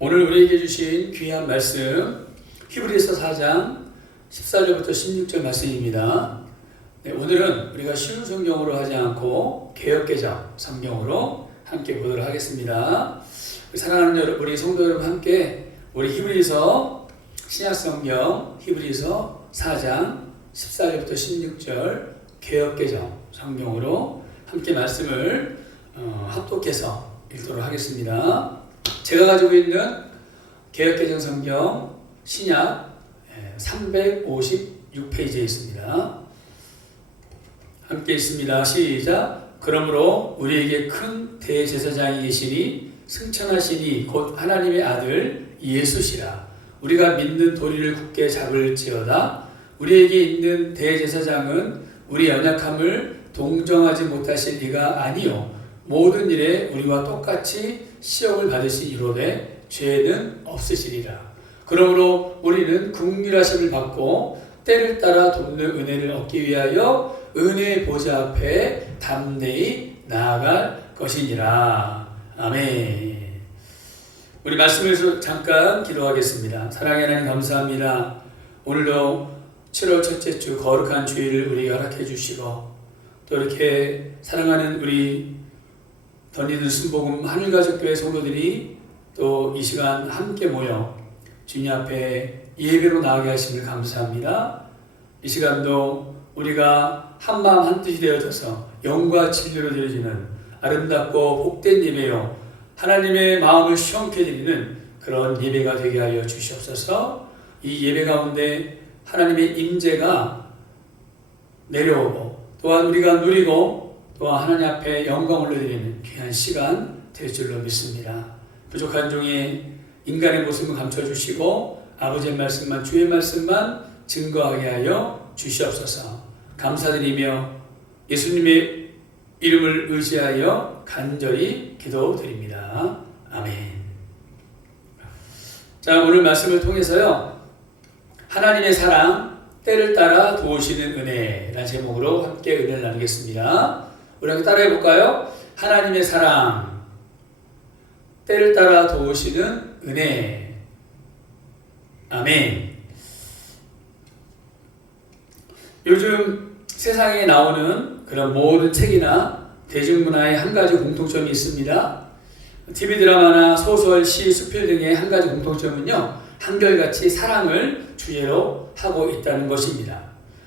오늘 우리에게 주신 귀한 말씀 히브리서 4장 14절부터 16절 말씀입니다. 네, 오늘은 우리가 쉬운 성경으로 하지 않고 개역개정 성경으로 함께 보도록 하겠습니다. 사랑하는 우리 성도 여러분 함께 우리 히브리서 신약성경 히브리서 4장 14절부터 16절 개역개정 성경으로 함께 말씀을 합독해서 읽도록 하겠습니다. 제가 가지고 있는 개역개정 성경 신약 356페이지에 있습니다. 함께 있습니다. 시작. 그러므로 우리에게 큰 대제사장이 계시니 승천하시니 곧 하나님의 아들 예수시라. 우리가 믿는 도리를 굳게 잡을지어다. 우리에게 있는 대제사장은 우리 연약함을 동정하지 못하실 리가 아니요 모든 일에 우리와 똑같이 시험을 받으시니로되 죄는 없으시리라. 그러므로 우리는 긍휼하심을 받고 때를 따라 돕는 은혜를 얻기 위하여 은혜의 보좌 앞에 담대히 나아갈 것이니라. 아멘. 우리 말씀에서 잠깐 기도하겠습니다. 사랑의 하나님 감사합니다. 오늘도 7월 첫째 주 거룩한 주일을 우리에게 허락해 주시고 또 이렇게 사랑하는 우리 던지는 순복음 하늘가족교회 성도들이 또 이 시간 함께 모여 주님 앞에 예배로 나아가게 하심을 감사합니다. 이 시간도 우리가 한마음 한뜻이 되어져서 영과 진리로 드려지는 아름답고 복된 예배요 하나님의 마음을 시원케 드리는 그런 예배가 되게 하여 주시옵소서. 이 예배 가운데 하나님의 임재가 내려오고 또한 우리가 누리고 또한 하나님 앞에 영광을 올려드리는 귀한 시간 될 줄로 믿습니다. 부족한 종의 인간의 모습을 감춰주시고 아버지의 말씀만 주의 말씀만 증거하게 하여 주시옵소서. 감사드리며 예수님의 이름을 의지하여 간절히 기도드립니다. 아멘. 자, 오늘 말씀을 통해서요 하나님의 사랑 때를 따라 도우시는 은혜라는 제목으로 함께 은혜를 나누겠습니다. 우리 함께 따라해 볼까요? 하나님의 사랑 때를 따라 도우시는 은혜. 아멘. 요즘 세상에 나오는 그런 모든 책이나 대중문화에 한 가지 공통점이 있습니다. TV 드라마나 소설, 시, 수필 등의 한 가지 공통점은요 한결같이 사랑을 주제로 하고 있다는 것입니다.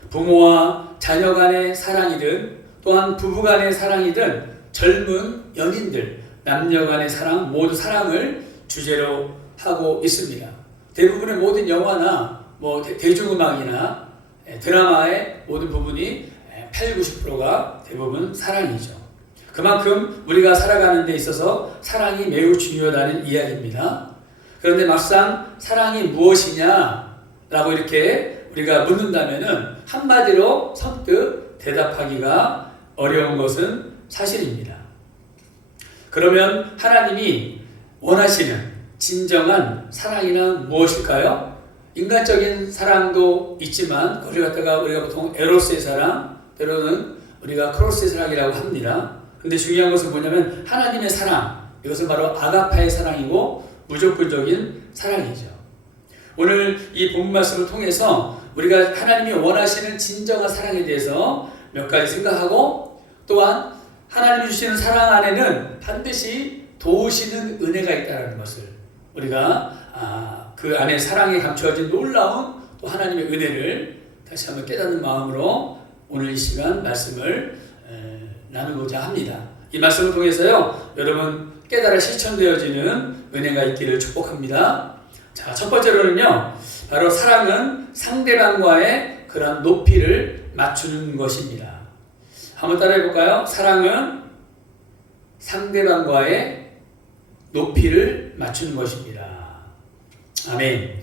부모와 자녀 간의 사랑이든 또한 부부 간의 사랑이든 젊은 연인들, 남녀 간의 사랑 모두 사랑을 주제로 하고 있습니다. 대부분의 모든 영화나 대중음악이나 드라마의 모든 부분이 80~90%가 대부분 사랑이죠. 그만큼 우리가 살아가는 데 있어서 사랑이 매우 중요하다는 이야기입니다. 그런데 막상 사랑이 무엇이냐라고 이렇게 우리가 묻는다면은 한마디로 선뜻 대답하기가 어려운 것은 사실입니다. 그러면 하나님이 원하시는 진정한 사랑이란 무엇일까요? 인간적인 사랑도 있지만 그걸 갖다가 우리가 보통 에로스의 사랑, 때로는 우리가 크로스의 사랑이라고 합니다. 근데 중요한 것은 뭐냐면 하나님의 사랑, 이것은 바로 아가파의 사랑이고 무조건적인 사랑이죠. 오늘 이 본문 말씀을 통해서 우리가 하나님이 원하시는 진정한 사랑에 대해서 몇 가지 생각하고 또한 하나님이 주시는 사랑 안에는 반드시 도우시는 은혜가 있다는 것을 우리가 그 안에 사랑에 감추어진 놀라운 또 하나님의 은혜를 다시 한번 깨닫는 마음으로 오늘 이 시간 말씀을 나누고자 합니다. 이 말씀을 통해서요 여러분 깨달아 실천되어지는 은혜가 있기를 축복합니다. 자, 첫 번째로는요 바로 사랑은 상대방과의 그런 높이를 맞추는 것입니다. 한번 따라해 볼까요? 사랑은 상대방과의 높이를 맞추는 것입니다. 아멘.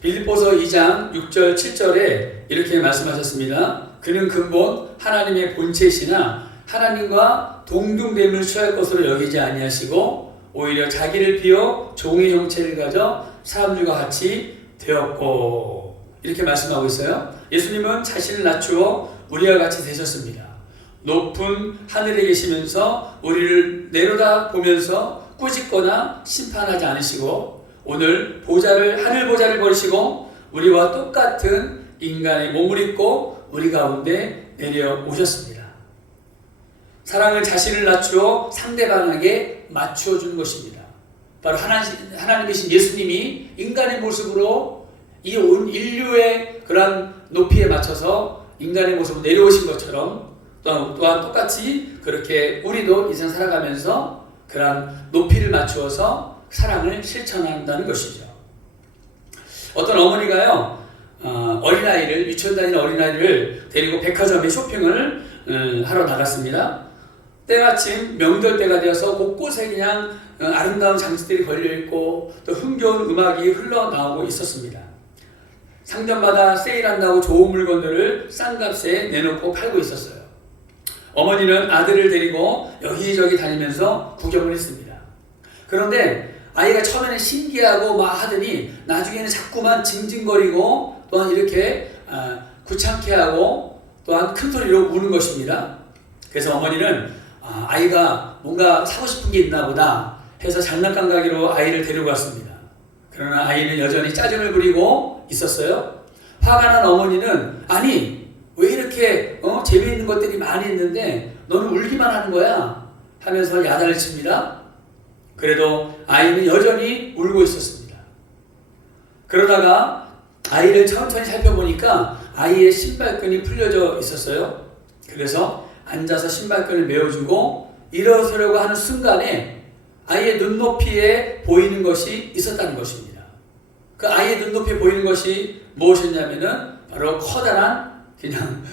빌립보서 2장 6절 7절에 이렇게 말씀하셨습니다. 그는 근본 하나님의 본체시나 하나님과 동등됨을 취할 것으로 여기지 아니하시고 오히려 자기를 비워 종의 형체를 가져 사람들과 같이 되었고 이렇게 말씀하고 있어요. 예수님은 자신을 낮추어 우리와 같이 되셨습니다. 높은 하늘에 계시면서 우리를 내려다 보면서 꾸짖거나 심판하지 않으시고 오늘 하늘 보좌를 버리시고 우리와 똑같은 인간의 몸을 입고 우리 가운데 내려오셨습니다. 사랑은 자신을 낮추어 상대방에게 맞추어 주는 것입니다. 바로 하나님이신 예수님이 인간의 모습으로 이 온 인류의 그러한 높이에 맞춰서 인간의 모습으로 내려오신 것처럼 또한 똑같이 그렇게 우리도 인생 살아가면서 그러한 높이를 맞추어서 사랑을 실천한다는 것이죠. 어떤 어머니가요, 어린아이를, 유치원 다니는 어린아이를 데리고 백화점에 쇼핑을 하러 나갔습니다. 때마침 명절 때가 되어서 곳곳에 그냥 아름다운 장식들이 걸려있고 또 흥겨운 음악이 흘러나오고 있었습니다. 상점마다 세일한다고 좋은 물건들을 싼 값에 내놓고 팔고 있었어요. 어머니는 아들을 데리고 여기저기 다니면서 구경을 했습니다. 그런데 아이가 처음에는 신기하고 막 하더니 나중에는 자꾸만 징징거리고 또한 이렇게 귀찮게 하고 또한 큰 소리로 우는 것입니다. 그래서 어머니는 아이가 뭔가 사고 싶은 게 있나 보다 해서 장난감 가게로 아이를 데리고 갔습니다. 그러나 아이는 여전히 짜증을 부리고 있었어요. 화가 난 어머니는 아니 왜 이렇게 재미있는 것들이 많이 있는데 너는 울기만 하는 거야 하면서 야단을 칩니다. 그래도 아이는 여전히 울고 있었습니다. 그러다가 아이를 천천히 살펴보니까 아이의 신발끈이 풀려져 있었어요. 그래서 앉아서 신발끈을 메어주고 일어서려고 하는 순간에 아이의 눈높이에 보이는 것이 있었다는 것입니다. 그 아이의 눈높이에 보이는 것이 무엇이었냐면은 바로 커다란 그냥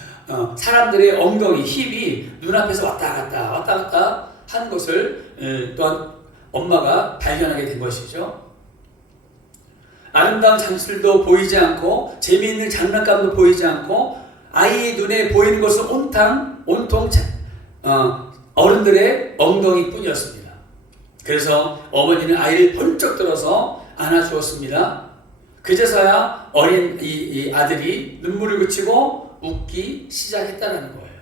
사람들의 엉덩이, 힙이 눈앞에서 왔다 갔다 하는 것을 또한 엄마가 발견하게 된 것이죠. 아름다운 장식들도 보이지 않고 재미있는 장난감도 보이지 않고 아이의 눈에 보이는 것은 온통 어른들의 엉덩이뿐이었습니다. 그래서 어머니는 아이를 번쩍 들어서 안아주었습니다. 그제서야 어린 이 아들이 눈물을 그치고 웃기 시작했다는 거예요.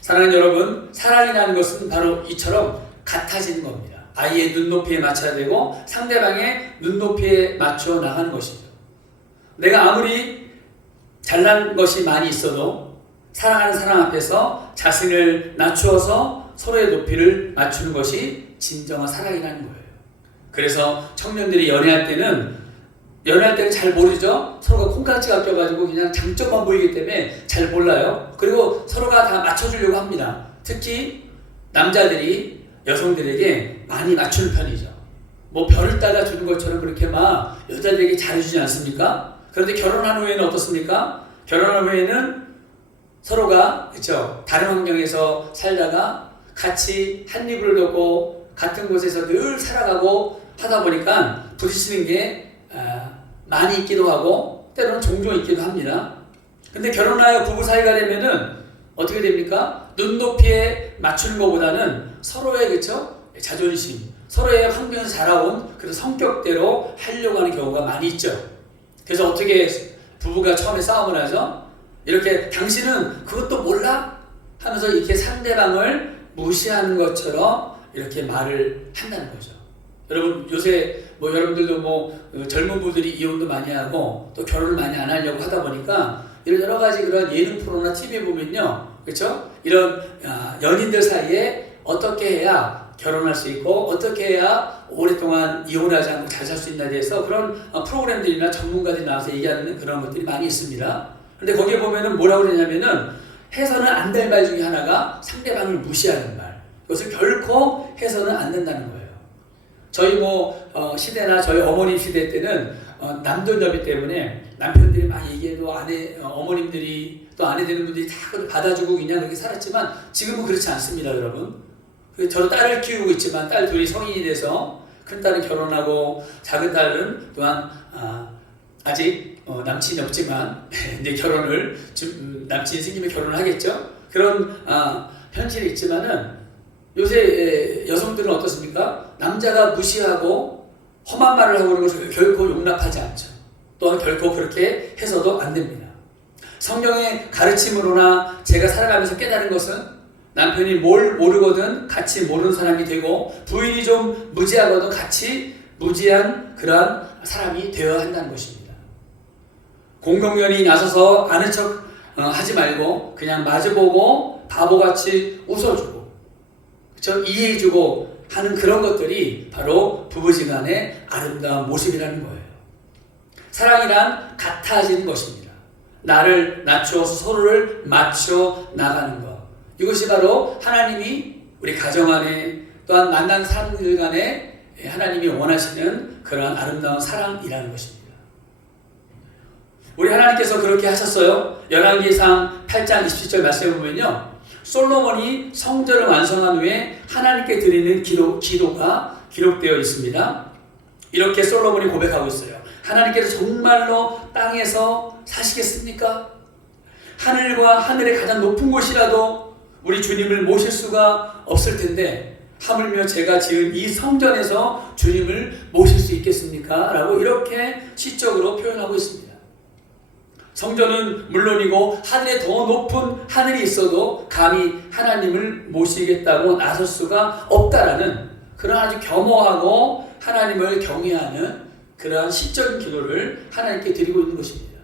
사랑하는 여러분, 사랑이라는 것은 바로 이처럼 같아지는 겁니다. 아이의 눈높이에 맞춰야 되고 상대방의 눈높이에 맞춰 나가는 것이죠. 내가 아무리 잘난 것이 많이 있어도 사랑하는 사람 앞에서 자신을 낮추어서 서로의 높이를 맞추는 것이 진정한 사랑이라는 거예요. 그래서 청년들이 연애할 때는 잘 모르죠. 서로가 콩깍지가 껴가지고 그냥 장점만 보이기 때문에 잘 몰라요. 그리고 서로가 다 맞춰주려고 합니다. 특히 남자들이 여성들에게 많이 맞추는 편이죠. 뭐 별을 따라 주는 것처럼 그렇게 막 여자들에게 잘해주지 않습니까? 그런데 결혼한 후에는 어떻습니까? 결혼한 후에는 서로가 그렇죠. 다른 환경에서 살다가 같이 한 입을 먹고 같은 곳에서 늘 살아가고 하다 보니까 부딪히는 게 많이 있기도 하고 때로는 종종 있기도 합니다. 근데 결혼하여 부부 사이가 되면은 어떻게 됩니까? 눈높이에 맞추는 것보다는 서로의 그쵸? 자존심, 서로의 환경에서 자라온 그런 성격대로 하려고 하는 경우가 많이 있죠. 그래서 어떻게 부부가 처음에 싸움을 하죠? 이렇게 당신은 그것도 몰라? 하면서 이렇게 상대방을 무시하는 것처럼 이렇게 말을 한다는 거죠. 여러분 요새 여러분들도 젊은 분들이 이혼도 많이 하고 또 결혼을 많이 안 하려고 하다 보니까 이런 여러 가지 그런 예능 프로나 TV에 보면요, 그렇죠? 이런 연인들 사이에 어떻게 해야 결혼할 수 있고 어떻게 해야 오랫동안 이혼하지 않고 잘 살 수 있나에 대해서 그런 프로그램들이나 전문가들이 나와서 얘기하는 그런 것들이 많이 있습니다. 근데 거기에 보면은 뭐라고 그러냐면은 해서는 안 될 말 중에 하나가 상대방을 무시하는 말. 그것을 결코 해서는 안 된다는 거예요. 저희 시대나 저희 어머님 시대 때는 남존여비 때문에 남편들이 막 얘기해도 어머님들이 또 아내 되는 분들이 다 받아주고 그냥 그렇게 살았지만 지금은 그렇지 않습니다, 여러분. 저도 딸을 키우고 있지만 딸 둘이 성인이 돼서 큰 딸은 결혼하고 작은 딸은 또한 아직 남친이 없지만 이제 결혼을 남친이 생기면 결혼을 하겠죠. 그런 현실이 있지만은 요새 여성들은 어떻습니까? 남자가 무시하고 험한 말을 하고 그러는 것을 결코 용납하지 않죠. 또한 결코 그렇게 해서도 안 됩니다. 성경의 가르침으로나 제가 살아가면서 깨달은 것은 남편이 뭘 모르거든 같이 모르는 사람이 되고 부인이 좀 무지하거든 같이 무지한 그러한 사람이 되어야 한다는 것입니다. 공동연이 나서서 아는 척 하지 말고 그냥 마주보고 바보같이 웃어주고, 그렇죠? 이해해주고 하는 그런 것들이 바로 부부지간의 아름다운 모습이라는 거예요. 사랑이란 같아지는 것입니다. 나를 낮추어서 서로를 맞춰 나가는 것. 이것이 바로 하나님이 우리 가정 안에 또한 만난 사람들 간에 하나님이 원하시는 그런 아름다운 사랑이라는 것입니다. 우리 하나님께서 그렇게 하셨어요. 열왕기상 8장 27절 말씀에 보면요, 솔로몬이 성전을 완성한 후에 하나님께 드리는 기도가 기록되어 있습니다. 이렇게 솔로몬이 고백하고 있어요. 하나님께서 정말로 땅에서 사시겠습니까? 하늘과 하늘의 가장 높은 곳이라도 우리 주님을 모실 수가 없을 텐데 하물며 제가 지은 이 성전에서 주님을 모실 수 있겠습니까? 라고 이렇게 시적으로 표현하고 있습니다. 성전은 물론이고 하늘에 더 높은 하늘이 있어도 감히 하나님을 모시겠다고 나설 수가 없다라는 그런 아주 겸허하고 하나님을 경외하는 그러한 시적인 기도를 하나님께 드리고 있는 것입니다.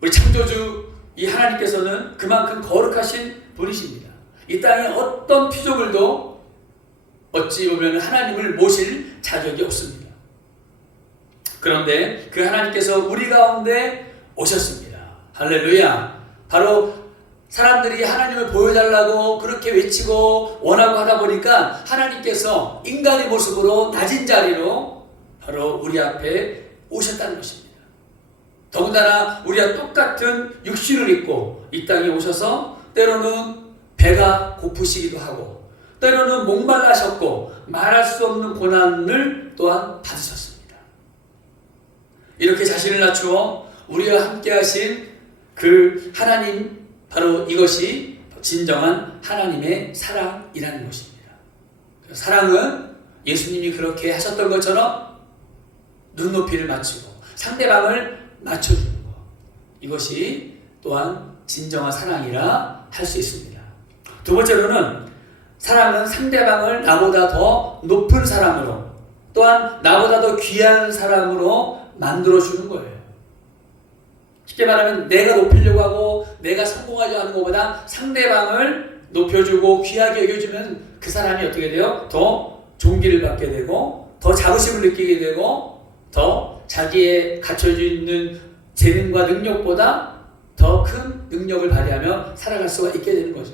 우리 창조주 이 하나님께서는 그만큼 거룩하신 분이십니다. 이 땅에 어떤 피조물도 어찌 보면 하나님을 모실 자격이 없습니다. 그런데 그 하나님께서 우리 가운데 오셨습니다. 할렐루야. 바로 사람들이 하나님을 보여달라고 그렇게 외치고 원하고 하다 보니까 하나님께서 인간의 모습으로 낮은 자리로 바로 우리 앞에 오셨다는 것입니다. 더군다나 우리와 똑같은 육신을 입고 이 땅에 오셔서 때로는 배가 고프시기도 하고 때로는 목말라셨고 말할 수 없는 고난을 또한 받으셨습니다. 이렇게 자신을 낮추어 우리와 함께 하신 그 하나님, 바로 이것이 진정한 하나님의 사랑이라는 것입니다. 사랑은 예수님이 그렇게 하셨던 것처럼 눈높이를 맞추고 상대방을 맞춰주는 것, 이것이 또한 진정한 사랑이라 할 수 있습니다. 두 번째로는 사랑은 상대방을 나보다 더 높은 사람으로 또한 나보다 더 귀한 사람으로 만들어주는 거예요. 쉽게 말하면 내가 높이려고 하고 내가 성공하려고 하는 것보다 상대방을 높여주고 귀하게 여겨주면 그 사람이 어떻게 돼요? 더 존귀를 받게 되고 더 자부심을 느끼게 되고 더 자기의 갖춰져 있는 재능과 능력보다 더 큰 능력을 발휘하며 살아갈 수가 있게 되는 거죠.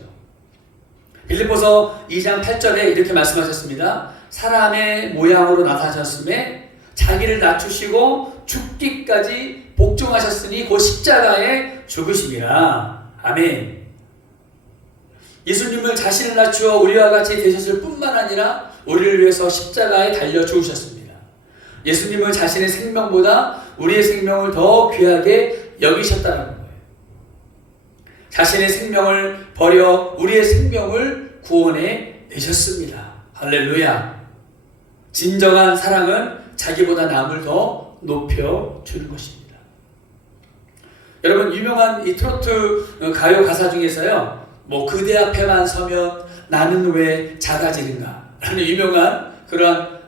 빌립보서 2장 8절에 이렇게 말씀하셨습니다. 사람의 모양으로 나타나셨음에 자기를 낮추시고 죽기까지 복종하셨으니 곧 십자가에 죽으심이라. 아멘. 예수님을 자신을 낮추어 우리와 같이 되셨을 뿐만 아니라 우리를 위해서 십자가에 달려 죽으셨습니다. 예수님은 자신의 생명보다 우리의 생명을 더 귀하게 여기셨다는 거예요. 자신의 생명을 버려 우리의 생명을 구원해 내셨습니다. 할렐루야. 진정한 사랑은 자기보다 남을 더 높여주는 것입니다. 여러분, 유명한 이 트로트 가요 가사 중에서요, 뭐 그대 앞에만 서면 나는 왜 작아지는가 라는 유명한 그런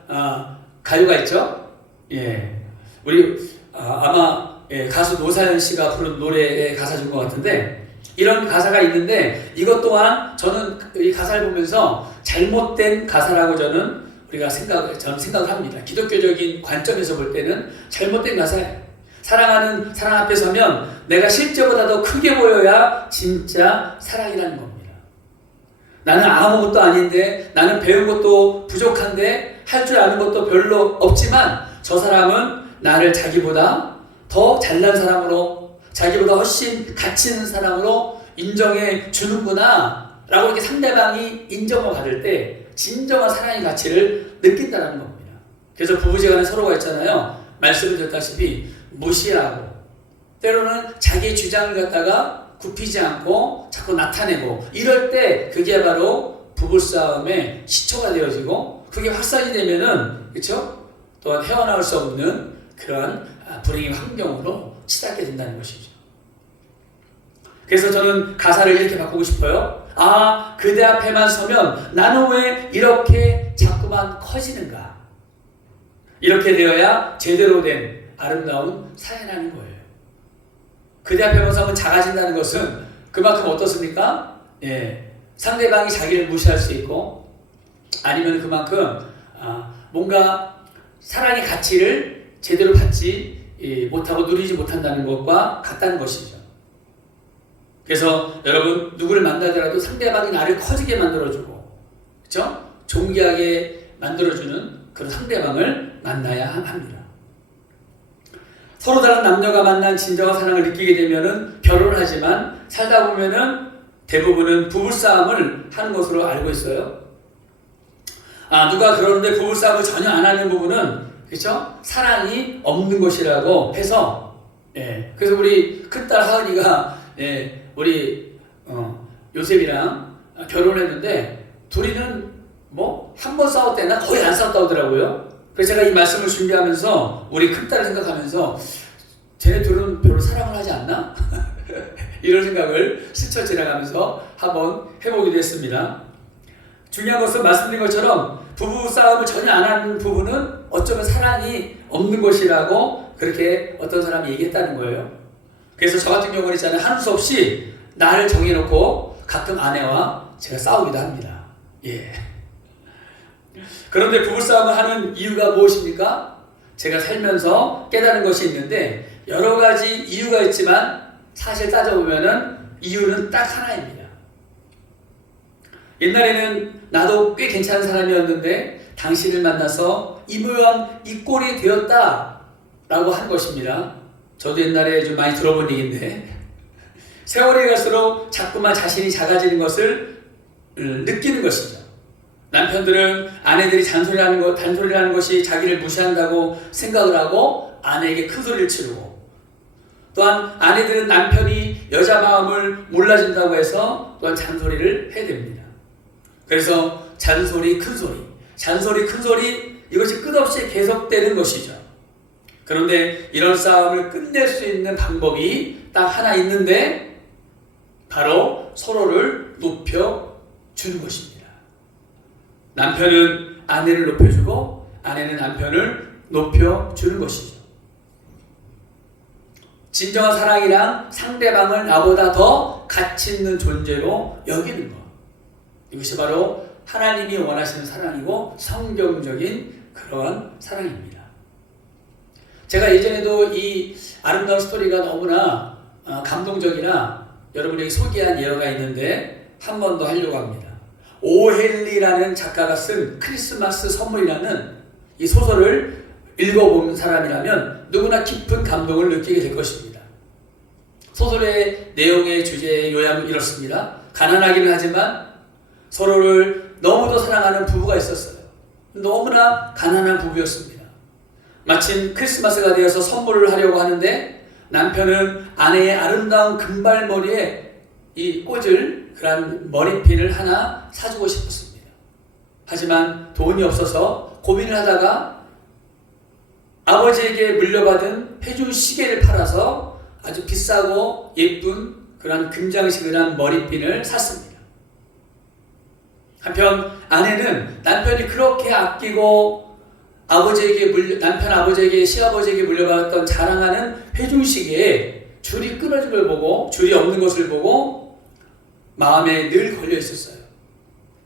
가요가 있죠. 예, 우리 아마 가수 노사연 씨가 부른 노래의 가사인 것 같은데, 이런 가사가 있는데 이것 또한 저는 이 가사를 보면서 잘못된 가사라고 저는 생각을 합니다. 기독교적인 관점에서 볼 때는 잘못된 가사예요. 사랑하는 사랑 앞에 서면 내가 실제보다 더 크게 보여야 진짜 사랑이라는 겁니다. 나는 아무것도 아닌데, 나는 배운 것도 부족한데, 할 줄 아는 것도 별로 없지만 저 사람은 나를 자기보다 더 잘난 사람으로, 자기보다 훨씬 가치 있는 사람으로 인정해 주는구나 라고 이렇게 상대방이 인정을 받을 때 진정한 사랑의 가치를 느낀다는 겁니다. 그래서 부부지간에 서로가 있잖아요. 말씀을 드렸다시피 무시하고 때로는 자기의 주장을 갖다가 굽히지 않고 자꾸 나타내고 이럴 때 그게 바로 부부싸움의 시초가 되어지고 그게 확산이 되면은, 그렇죠? 또한 헤어나올 수 없는 그런 불행의 환경으로 치닫게 된다는 것이죠. 그래서 저는 가사를 이렇게 바꾸고 싶어요. 그대 앞에만 서면 나는 왜 이렇게 자꾸만 커지는가? 이렇게 되어야 제대로 된 아름다운 사연하는 거예요. 그대 앞에 먼저 한번 작아진다는 것은 그만큼 어떻습니까? 예, 상대방이 자기를 무시할 수 있고 아니면 그만큼 뭔가 사랑의 가치를 제대로 받지 못하고 누리지 못한다는 것과 같다는 것이죠. 그래서 여러분 누구를 만나더라도 상대방이 나를 커지게 만들어주고 그렇죠? 존귀하게 만들어주는 그런 상대방을 만나야 합니다. 서로 다른 남녀가 만난 진정한 사랑을 느끼게 되면은 결혼을 하지만 살다 보면은 대부분은 부부싸움을 하는 것으로 알고 있어요. 누가 그러는데 부부싸움을 전혀 안 하는 부분은 그렇죠? 사랑이 없는 것이라고 해서 그래서 우리 큰딸 하은이가 우리 요셉이랑 결혼했는데 둘이는 뭐 한 번 싸웠대나 거의 안 싸웠다고 하더라고요. 그래서 제가 이 말씀을 준비하면서 우리 큰딸을 생각하면서 쟤네 둘은 별로 사랑을 하지 않나? 이런 생각을 스쳐 지나가면서 한번 해보기도 했습니다. 중요한 것은 말씀드린 것처럼 부부 싸움을 전혀 안 하는 부부는 어쩌면 사랑이 없는 것이라고 그렇게 어떤 사람이 얘기했다는 거예요. 그래서 저 같은 경우는 있잖아요. 하는 수 없이 나를 정해놓고 가끔 아내와 제가 싸우기도 합니다. 예. 그런데 부부싸움을 하는 이유가 무엇입니까? 제가 살면서 깨달은 것이 있는데 여러 가지 이유가 있지만 사실 따져보면은 이유는 딱 하나입니다. 옛날에는 나도 꽤 괜찮은 사람이었는데 당신을 만나서 이 모양 이 꼴이 되었다 라고 한 것입니다. 저도 옛날에 좀 많이 들어본 얘기인데 세월이 갈수록 자꾸만 자신이 작아지는 것을 느끼는 것이죠. 남편들은 아내들이 단소리라는 것이 자기를 무시한다고 생각을 하고 아내에게 큰 소리를 치르고 또한 아내들은 남편이 여자 마음을 몰라준다고 해서 또한 잔소리를 해야 됩니다. 그래서 잔소리, 큰소리 이것이 끝없이 계속되는 것이죠. 그런데 이런 싸움을 끝낼 수 있는 방법이 딱 하나 있는데 바로 서로를 높여주는 것입니다. 남편은 아내를 높여주고 아내는 남편을 높여주는 것이죠. 진정한 사랑이란 상대방을 나보다 더 가치 있는 존재로 여기는 것. 이것이 바로 하나님이 원하시는 사랑이고 성경적인 그러한 사랑입니다. 제가 예전에도 이 아름다운 스토리가 너무나 감동적이라 여러분에게 소개한 예가 있는데 한 번 더 하려고 합니다. 오헨리라는 작가가 쓴 크리스마스 선물이라는 이 소설을 읽어본 사람이라면 누구나 깊은 감동을 느끼게 될 것입니다. 소설의 내용의 주제의 요약은 이렇습니다. 가난하기는 하지만 서로를 너무도 사랑하는 부부가 있었어요. 너무나 가난한 부부였습니다. 마침 크리스마스가 되어서 선물을 하려고 하는데 남편은 아내의 아름다운 금발머리에 이 꽂을 그런 머리핀을 하나 사주고 싶었습니다. 하지만 돈이 없어서 고민을 하다가 아버지에게 물려받은 회중 시계를 팔아서 아주 비싸고 예쁜 그런 금장식을 한 머리핀을 샀습니다. 한편 아내는 남편이 그렇게 아끼고 남편 아버지에게 시아버지에게 물려받았던 자랑하는 회중시계에 줄이 끊어진 걸 보고 줄이 없는 것을 보고 마음에 늘 걸려 있었어요.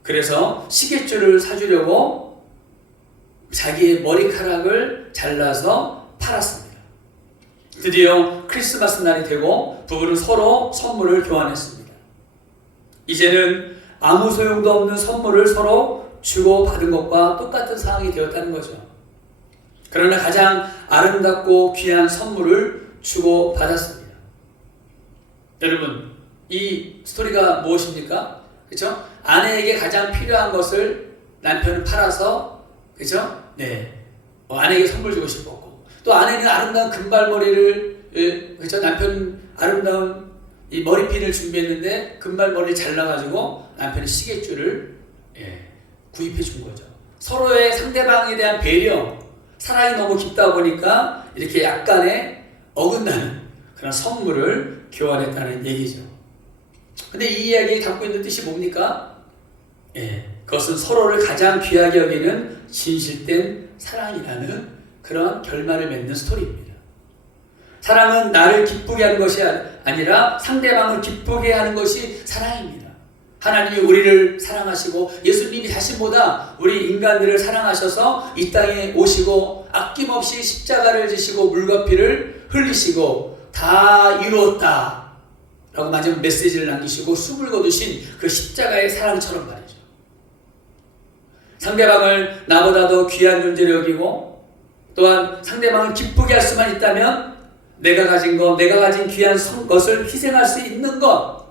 그래서 시계줄을 사주려고 자기의 머리카락을 잘라서 팔았습니다. 드디어 크리스마스 날이 되고 부부는 서로 선물을 교환했습니다. 이제는 아무 소용도 없는 선물을 서로 주고받은 것과 똑같은 상황이 되었다는 거죠. 그러나 가장 아름답고 귀한 선물을 주고받았습니다. 여러분, 이 스토리가 무엇입니까? 그렇죠? 아내에게 가장 필요한 것을 남편은 팔아서 그렇죠? 아내에게 선물 주고 싶었고 또 아내는 아름다운 금발머리를 그렇죠? 남편 아름다운 이 머리핀을 준비했는데 금발머리를 잘라가지고 남편이 시계줄을 구입해 준 거죠. 서로의 상대방에 대한 배려, 사랑이 너무 깊다 보니까 이렇게 약간의 어긋나는 그런 선물을 교환했다는 얘기죠. 근데 이 이야기에 담고 있는 뜻이 뭡니까? 그것은 서로를 가장 귀하게 여기는 진실된 사랑이라는 그런 결말을 맺는 스토리입니다. 사랑은 나를 기쁘게 하는 것이 아니라 상대방을 기쁘게 하는 것이 사랑입니다. 하나님이 우리를 사랑하시고 예수님이 자신보다 우리 인간들을 사랑하셔서 이 땅에 오시고 아낌없이 십자가를 지시고 물과 피를 흘리시고 다 이루었다 라고 마지막 메시지를 남기시고 숨을 거두신 그 십자가의 사랑처럼 말이죠. 상대방을 나보다 더 귀한 존재로 여기고 또한 상대방을 기쁘게 할 수만 있다면 내가 가진 것, 내가 가진 귀한 것을 희생할 수 있는 것,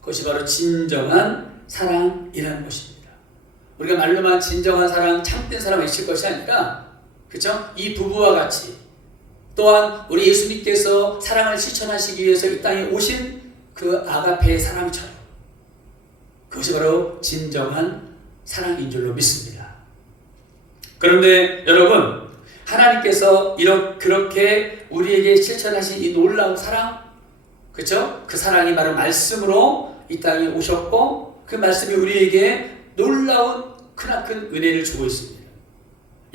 그것이 바로 진정한 사랑이라는 것입니다. 우리가 말로만 진정한 사랑, 참된 사랑 외칠 것이 아니라, 그렇죠? 이 부부와 같이 또한 우리 예수님께서 사랑을 실천하시기 위해서 이 땅에 오신 그 아가페의 사랑처럼 그것이 바로 진정한 사랑인 줄로 믿습니다. 그런데 여러분, 하나님께서 그렇게 우리에게 실천하신 이 놀라운 사랑, 그렇죠? 그 사랑이 바로 말씀으로 이 땅에 오셨고 그 말씀이 우리에게 놀라운 크나큰 은혜를 주고 있습니다.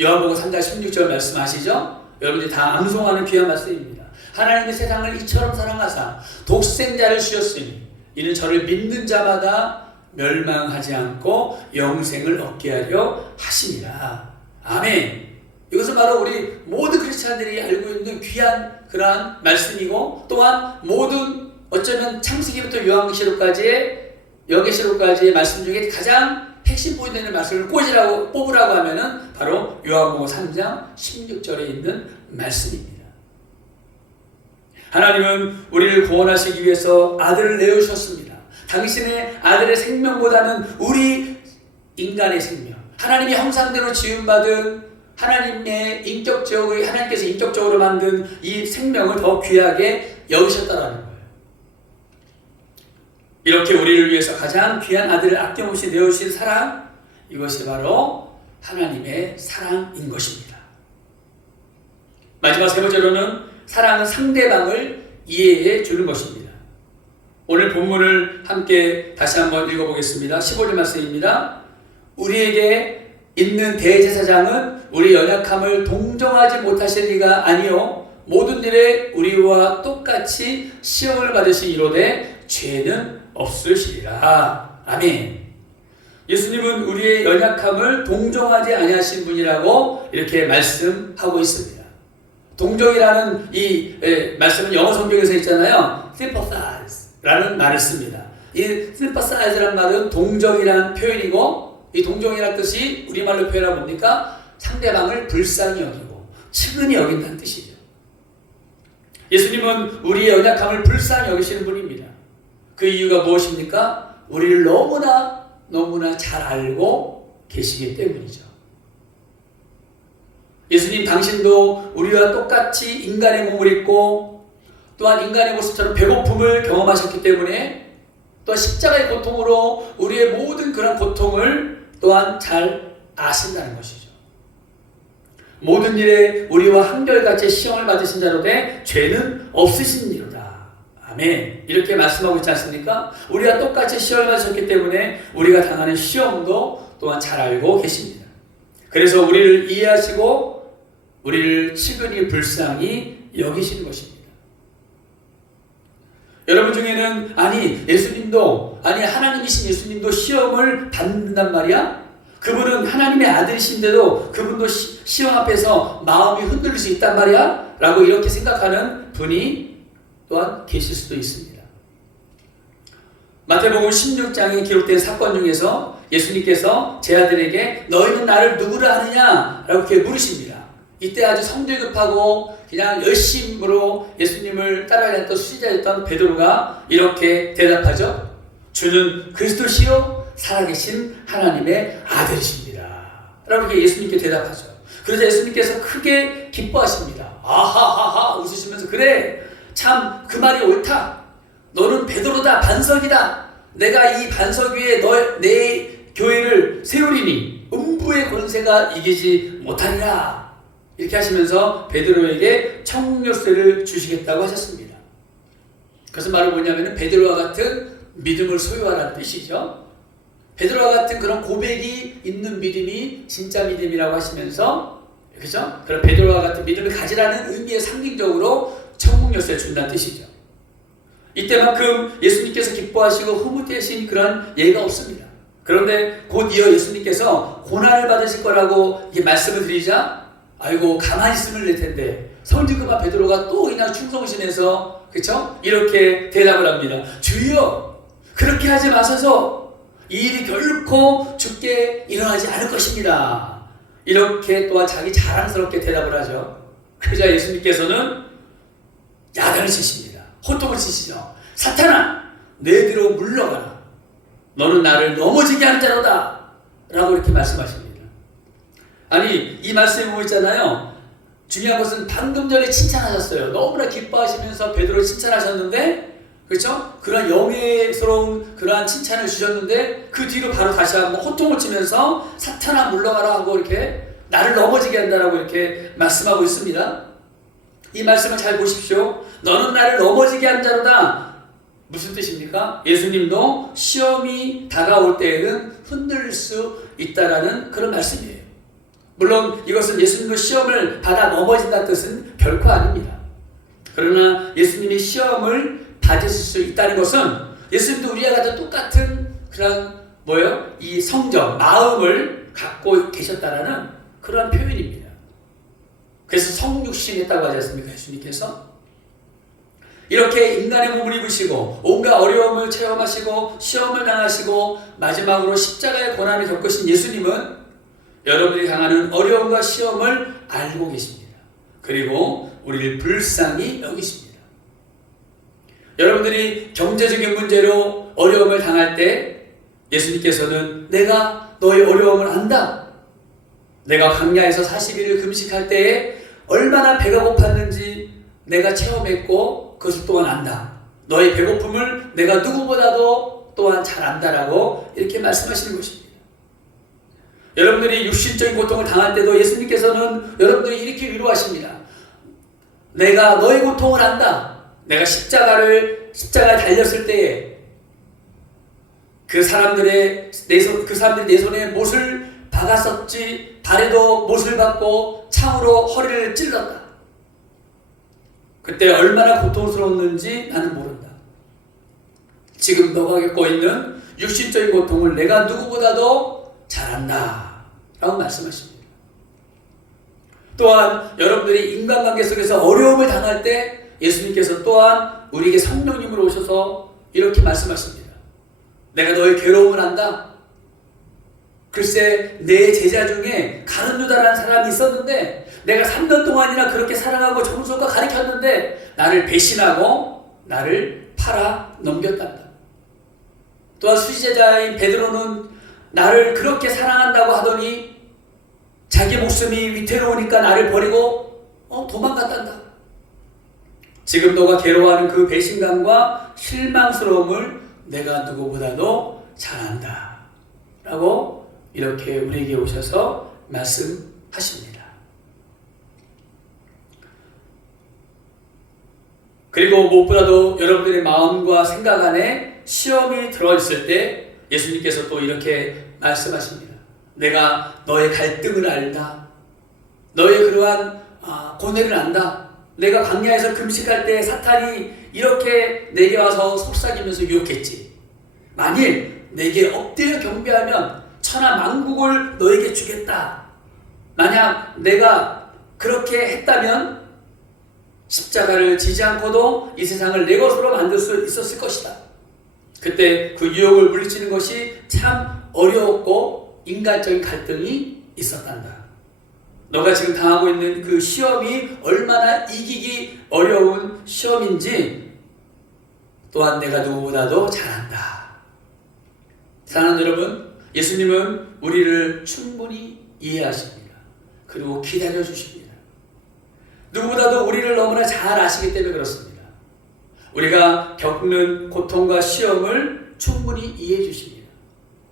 요한복음 3장 16절 말씀 아시죠? 여러분들이 다 암송하는 귀한 말씀입니다. 하나님의 세상을 이처럼 사랑하사 독생자를 주셨으니 이는 저를 믿는 자마다 멸망하지 않고 영생을 얻게 하려 하심이라. 아멘. 이것은 바로 우리 모든 크리스찬들이 알고 있는 귀한 그러한 말씀이고 또한 모든 어쩌면 창세기부터 요한계시록까지의 말씀 중에 가장 핵심 포인트되는 말씀을 뽑으라고 하면은 바로 요한복음 3장 16절에 있는 말씀입니다. 하나님은 우리를 구원하시기 위해서 아들을 내어주셨습니다. 당신의 아들의 생명보다는 우리 인간의 생명, 하나님의 형상대로 지음받은 하나님께서 인격적으로 만든 이 생명을 더 귀하게 여기셨다라는 거예요. 이렇게 우리를 위해서 가장 귀한 아들을 아낌없이 내어주신 사랑, 이것이 바로 하나님의 사랑인 것입니다. 마지막 세 번째로는 사랑은 상대방을 이해해 주는 것입니다. 오늘 본문을 함께 다시 한번 읽어보겠습니다. 15절 말씀입니다. 우리에게 있는 대제사장은 우리 연약함을 동정하지 못하실 리가 아니요 모든 일에 우리와 똑같이 시험을 받으신 이로되 죄는 없으시리라. 아멘. 예수님은 우리의 연약함을 동정하지 아니하신 분이라고 이렇게 말씀하고 있습니다. 동정이라는 이 말씀은 영어 성경에서 있잖아요. sympathize라는 말을 씁니다. 이 sympathize라는 말은 동정이라는 표현이고 이 동정이라는 뜻이 우리말로 표현하면 뭡니까? 상대방을 불쌍히 여기고 측은히 여긴다는 뜻이죠. 예수님은 우리의 연약함을 불쌍히 여기시는 분입니다. 그 이유가 무엇입니까? 우리를 너무나 잘 알고 계시기 때문이죠. 예수님 당신도 우리와 똑같이 인간의 몸을 입고 또한 인간의 모습처럼 배고픔을 경험하셨기 때문에 또 십자가의 고통으로 우리의 모든 그런 고통을 또한 잘 아신다는 것이죠. 모든 일에 우리와 한결같이 시험을 받으신 자로되 죄는 없으신 이로다. 아멘. 이렇게 말씀하고 있지 않습니까? 우리와 똑같이 시험을 받으셨기 때문에 우리가 당하는 시험도 또한 잘 알고 계십니다. 그래서 우리를 이해하시고 우리를 측은히 불쌍히 여기시는 것입니다. 여러분 중에는 하나님이신 예수님도 시험을 받는단 말이야? 그분은 하나님의 아들이신데도 그분도 시험 앞에서 마음이 흔들릴 수 있단 말이야? 라고 이렇게 생각하는 분이 또한 계실 수도 있습니다. 마태복음 16장에 기록된 사건 중에서 예수님께서 제 아들에게 너희는 나를 누구라 하느냐? 라고 이렇게 물으십니다. 이때 아주 성질급하고 그냥 열심으로 예수님을 따라다녔던 수지자였던 베드로가 이렇게 대답하죠. 주는 그리스도시요 살아계신 하나님의 아들이십니다. 라고 이렇게 예수님께 대답하죠. 그래서 예수님께서 크게 기뻐하십니다. 아하하하 웃으시면서 그래 참 그 말이 옳다. 너는 베드로다 반석이다. 내가 이 반석 위에 내 교회를 세우리니 음부의 권세가 이기지 못하리라. 이렇게 하시면서 베드로에게 청록쇠를 주시겠다고 하셨습니다. 그것은 바로 뭐냐면 베드로와 같은 믿음을 소유하라는 뜻이죠. 베드로와 같은 그런 고백이 있는 믿음이 진짜 믿음이라고 하시면서 그죠? 그런 베드로와 같은 믿음을 가지라는 의미의 상징적으로 천국 열쇠를 준다는 뜻이죠. 이때만큼 예수님께서 기뻐하시고 흐뭇해하신 그런 예가 없습니다. 그런데 곧 이어 예수님께서 고난을 받으실 거라고 이렇게 말씀을 드리자, 아이고 가만히 있으면 될 텐데 성직급한 베드로가 또 그냥 충성신에서, 그쵸? 이렇게 대답을 합니다. 주여, 그렇게 하지 마소서. 이 일이 결코 죽게 일어나지 않을 것입니다. 이렇게 또한 자기 자랑스럽게 대답을 하죠. 그러자 예수님께서는 야단을 치십니다. 호통을 치시죠. 사탄아, 내 뒤로 물러가라. 너는 나를 넘어지게 하는 자로다. 라고 이렇게 말씀하십니다. 아니, 이 말씀이 뭐 있잖아요. 중요한 것은 방금 전에 칭찬하셨어요. 너무나 기뻐하시면서 베드로를 칭찬하셨는데, 그렇죠? 그런 영예스러운 그러한 칭찬을 주셨는데 그 뒤로 바로 다시 한번 호통을 치면서 사탄아 물러가라 하고 이렇게 나를 넘어지게 한다라고 이렇게 말씀하고 있습니다. 이 말씀을 잘 보십시오. 너는 나를 넘어지게 한 자로다. 무슨 뜻입니까? 예수님도 시험이 다가올 때에는 흔들릴 수 있다라는 그런 말씀이에요. 물론 이것은 예수님도 시험을 받아 넘어진다는 뜻은 결코 아닙니다. 그러나 예수님이 시험을 받으실 수 있다는 것은 예수님도 우리와 같은 똑같은 그런 이 성정, 마음을 갖고 계셨다라는 그런 표현입니다. 그래서 성육신했다고 하지 않습니까? 예수님께서 이렇게 인간의 몸을 입으시고 온갖 어려움을 체험하시고 시험을 당하시고 마지막으로 십자가의 고난을 겪으신 예수님은 여러분이 당하는 어려움과 시험을 알고 계십니다. 그리고 우리를 불쌍히 여기십니다. 여러분들이 경제적인 문제로 어려움을 당할 때 예수님께서는 내가 너의 어려움을 안다. 내가 광야에서 40일을 금식할 때에 얼마나 배가 고팠는지 내가 체험했고 그것을 또한 안다. 너의 배고픔을 내가 누구보다도 또한 잘 안다라고 이렇게 말씀하시는 것입니다. 여러분들이 육신적인 고통을 당할 때도 예수님께서는 여러분들이 이렇게 위로하십니다. 내가 너의 고통을 안다. 내가 십자가에 달렸을 때에 그 사람들이 내 손에 못을 박았었지, 발에도 못을 박고 창으로 허리를 찔렀다. 그때 얼마나 고통스러웠는지 나는 모른다. 지금 너가 겪고 있는 육신적인 고통을 내가 누구보다도 잘 안다 라고 말씀하십니다. 또한 여러분들이 인간관계 속에서 어려움을 당할 때 예수님께서 또한 우리에게 성령님으로 오셔서 이렇게 말씀하십니다. 내가 너의 괴로움을 안다. 글쎄 내 제자 중에 가룟 유다라는 사람이 있었는데 내가 3년 동안이나 그렇게 사랑하고 정성과 가르쳤는데 나를 배신하고 나를 팔아 넘겼단다. 또한 수지제자인 베드로는 나를 그렇게 사랑한다고 하더니 자기 목숨이 위태로우니까 나를 버리고 도망갔단다. 지금 너가 괴로워하는 그 배신감과 실망스러움을 내가 누구보다도 잘 안다 라고 이렇게 우리에게 오셔서 말씀하십니다. 그리고 무엇보다도 여러분들의 마음과 생각 안에 시험이 들어있을 때 예수님께서 또 이렇게 말씀하십니다. 내가 너의 갈등을 알다. 너의 그러한 고뇌를 안다. 내가 광야에서 금식할 때 사탄이 이렇게 내게 와서 속삭이면서 유혹했지. 만일 내게 엎드려 경배하면 천하 만국을 너에게 주겠다. 만약 내가 그렇게 했다면 십자가를 지지 않고도 이 세상을 내 것으로 만들 수 있었을 것이다. 그때 그 유혹을 물리치는 것이 참 어려웠고 인간적인 갈등이 있었단다. 너가 지금 당하고 있는 그 시험이 얼마나 이기기 어려운 시험인지 또한 내가 누구보다도 잘 안다. 사랑하는 여러분, 예수님은 우리를 충분히 이해하십니다. 그리고 기다려 주십니다. 누구보다도 우리를 너무나 잘 아시기 때문에 그렇습니다. 우리가 겪는 고통과 시험을 충분히 이해해 주십니다.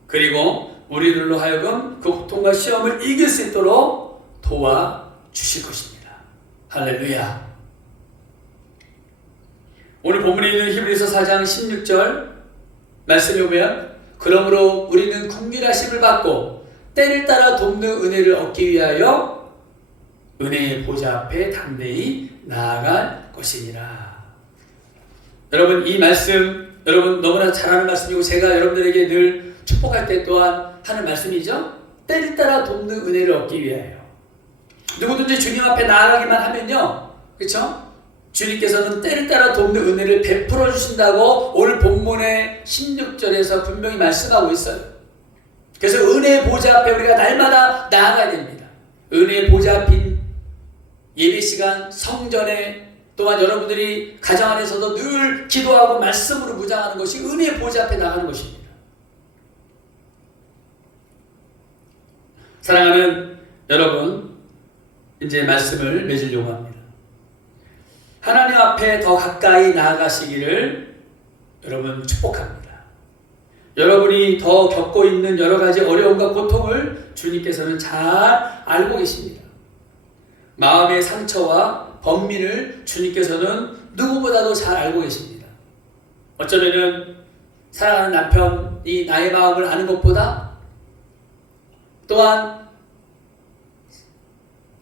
그리고 우리들로 하여금 그 고통과 시험을 이길 수 있도록 도와주실 것입니다. 할렐루야. 오늘 본문에 있는 히브리서 4장 16절 말씀에 보면 그러므로 우리는 긍휼하심을 받고 때를 따라 돕는 은혜를 얻기 위하여 은혜의 보좌 앞에 담대히 나아갈 것이니라. 여러분, 이 말씀 여러분 너무나 잘 아는 말씀이고 제가 여러분들에게 늘 축복할 때 또한 하는 말씀이죠. 때를 따라 돕는 은혜를 얻기 위하여. 누구든지 주님 앞에 나아가기만 하면요, 그렇죠? 주님께서는 때를 따라 돕는 은혜를 베풀어 주신다고 오늘 본문의 16절에서 분명히 말씀하고 있어요. 그래서 은혜의 보좌 앞에 우리가 날마다 나아가야 됩니다. 은혜의 보좌 앞인 예배 시간, 성전에, 또한 여러분들이 가정 안에서도 늘 기도하고 말씀으로 무장하는 것이 은혜의 보좌 앞에 나가는 것입니다. 사랑하는 여러분, 이제 말씀을 맺으려고 합니다. 하나님 앞에 더 가까이 나아가시기를 여러분 축복합니다. 여러분이 더 겪고 있는 여러 가지 어려움과 고통을 주님께서는 잘 알고 계십니다. 마음의 상처와 번민을 주님께서는 누구보다도 잘 알고 계십니다. 어쩌면은 사랑하는 남편이 나의 마음을 아는 것보다 또한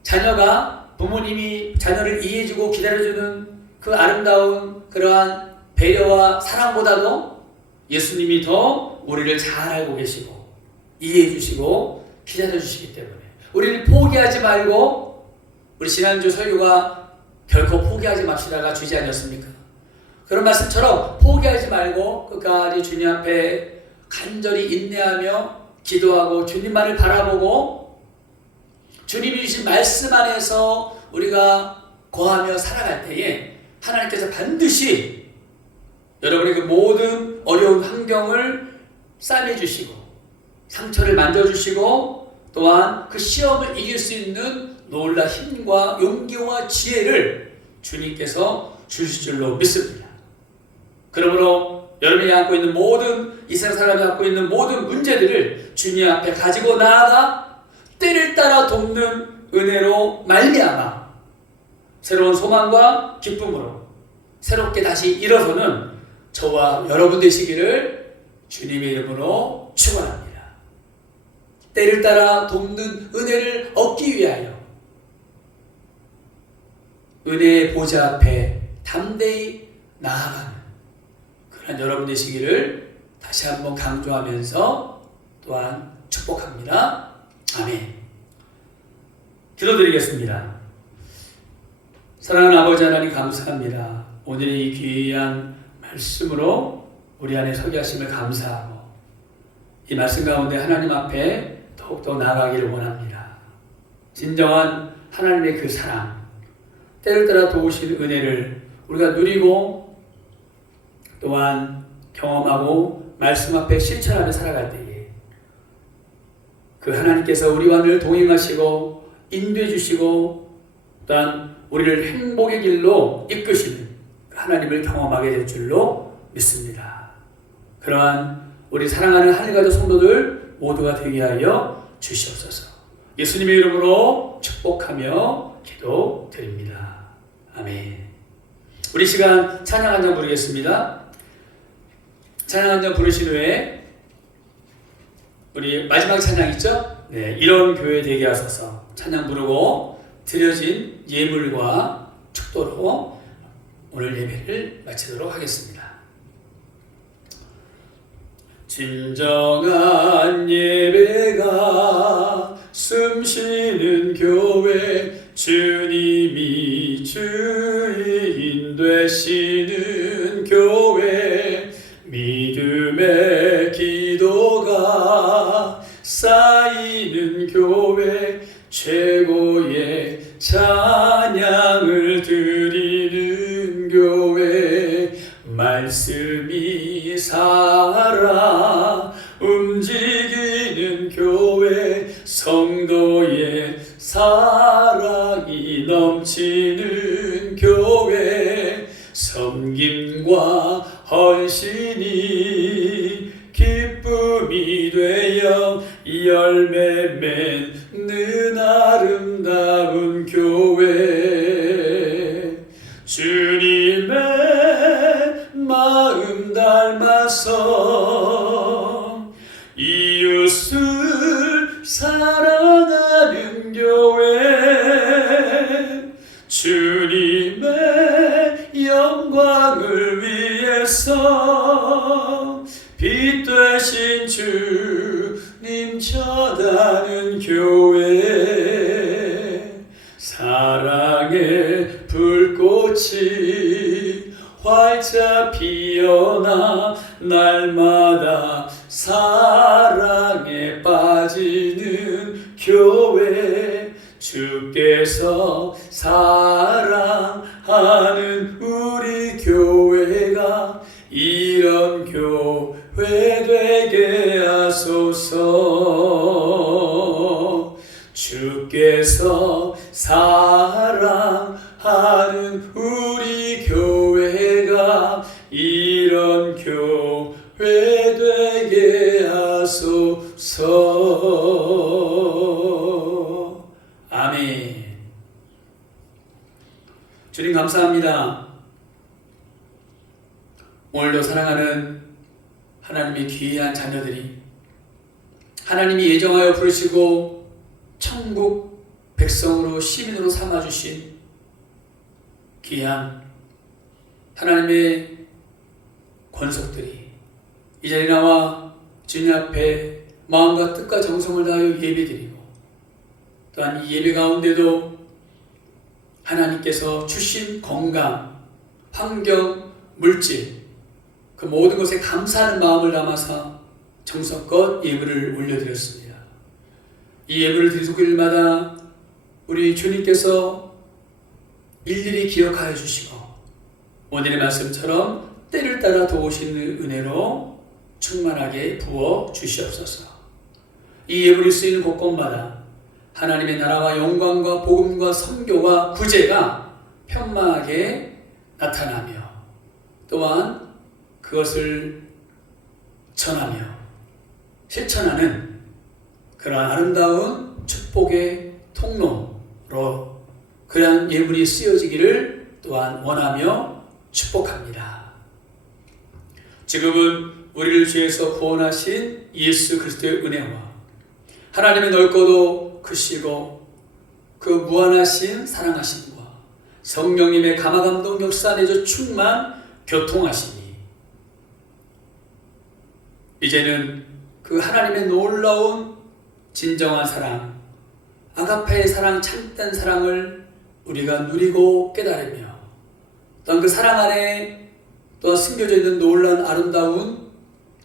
자녀가 부모님이 자녀를 이해해주고 기다려주는 그 아름다운 그러한 배려와 사랑보다도 예수님이 더 우리를 잘 알고 계시고 이해해주시고 기다려주시기 때문에 우리를 포기하지 말고, 우리 지난주 설교가 결코 포기하지 맙시다가 주지 아니었습니까? 그런 말씀처럼 포기하지 말고 끝까지 주님 앞에 간절히 인내하며 기도하고 주님만을 바라보고 주님이 주신 말씀 안에서 우리가 거하며 살아갈 때에 하나님께서 반드시 여러분의 그 모든 어려운 환경을 싸매주시고 상처를 만져주시고 또한 그 시험을 이길 수 있는 놀라운 힘과 용기와 지혜를 주님께서 주실 줄로 믿습니다. 그러므로 여러분이 갖고 있는 모든, 이 세상 사람이 갖고 있는 모든 문제들을 주님 앞에 가지고 나아가 때를 따라 돕는 은혜로 말미암아 새로운 소망과 기쁨으로 새롭게 다시 일어서는 저와 여러분 되시기를 주님의 이름으로 축원합니다. 때를 따라 돕는 은혜를 얻기 위하여 은혜의 보좌 앞에 담대히 나아가는 그런 여러분 되시기를 다시 한번 강조하면서 또한 축복합니다. 아멘. 기도드리겠습니다. 사랑하는 아버지 하나님 감사합니다. 오늘 이 귀한 말씀으로 우리 안에 서게 하심을 감사하고 이 말씀 가운데 하나님 앞에 더욱더 나아가기를 원합니다. 진정한 하나님의 그 사랑, 때를 따라 도우시는 은혜를 우리가 누리고 또한 경험하고 말씀 앞에 실천하며 살아갈 때에 그 하나님께서 우리와 늘 동행하시고 인도해 주시고 또한 우리를 행복의 길로 이끄시는 하나님을 경험하게 될 줄로 믿습니다. 그러한 우리 사랑하는 하늘가족 성도들 모두가 되게 하여 주시옵소서. 예수님의 이름으로 축복하며 기도드립니다. 아멘. 우리 시간 찬양 한 장 부르겠습니다. 찬양 한 장 부르신 후에 우리 마지막 찬양 있죠? 네, 이런 교회 되게 하소서 찬양 부르고 드려진 예물과 축도로 오늘 예배를 마치도록 하겠습니다. 진정한 예배가 숨쉬는 교회, 주님이 주인 되시는 교회, 믿음의 기도가 쌓이는 교회, 최고의 찬양을 드리는 교회, 말씀이 살아 움직이는 교회, 성도의 사랑이 넘치는 교회, 섬김과 헌신이 기쁨이 되어 열매 맺는 아름다운 교회, 주님의 마음 닮아서 이웃을 사랑하는 교회, 교회 사랑의 불꽃이 활짝 피어나 날마다 사랑에 빠지는 교회 주께서 사랑하는 우리 교회가 이런 교회 되게 하소서. 주께서 사랑하는 우리 교회가 이런 교회 되게 하소서. 아멘. 주님 감사합니다. 오늘도 사랑하는 하나님의 귀한 자녀들이 하나님이 예정하여 부르시고 천국 백성으로 시민으로 삼아주신 귀한 하나님의 권속들이 이 자리에 나와 주님 앞에 마음과 뜻과 정성을 다하여 예배드리고 또한 이 예배 가운데도 하나님께서 주신 건강, 환경, 물질 그 모든 것에 감사하는 마음을 담아서 정성껏 예배를 올려드렸습니다. 이 예배를 드리고 일마다 우리 주님께서 일일이 기억하여 주시고 오늘의 말씀처럼 때를 따라 도우시는 은혜로 충만하게 부어 주시옵소서. 이 예배를 쓰이는 곳곳마다 하나님의 나라와 영광과 복음과 선교와 구제가 편마하게 나타나며 또한 그것을 전하며 실천하는 그러한 아름다운 축복의 통로로 그러한 예물이 쓰여지기를 또한 원하며 축복합니다. 지금은 우리를 죄에서 구원하신 예수 그리스도의 은혜와 하나님의 넓고도 크시고 그 무한하신 사랑하심과 성령님의 감화감동 역사 내주 충만 교통하시니 이제는 그 하나님의 놀라운 진정한 사랑, 아가페의 사랑, 참된 사랑을 우리가 누리고 깨달으며 또한 그 사랑 안에 또한 숨겨져 있는 놀라운 아름다운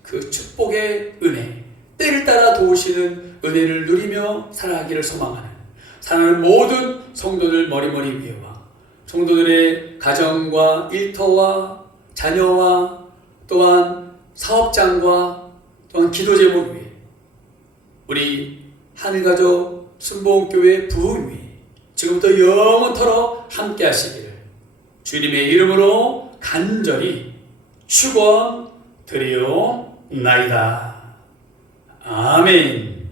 그 축복의 은혜, 때를 따라 도우시는 은혜를 누리며 살아가기를 소망하는 사랑하는 모든 성도들 머리머리 위에와 성도들의 가정과 일터와 자녀와 또한 사업장과 또한 기도 제목 위에 우리 하늘가족 순복음교회 부흥 위에 지금부터 영원토록 함께 하시기를 주님의 이름으로 간절히 축원드리옵나이다. 아멘.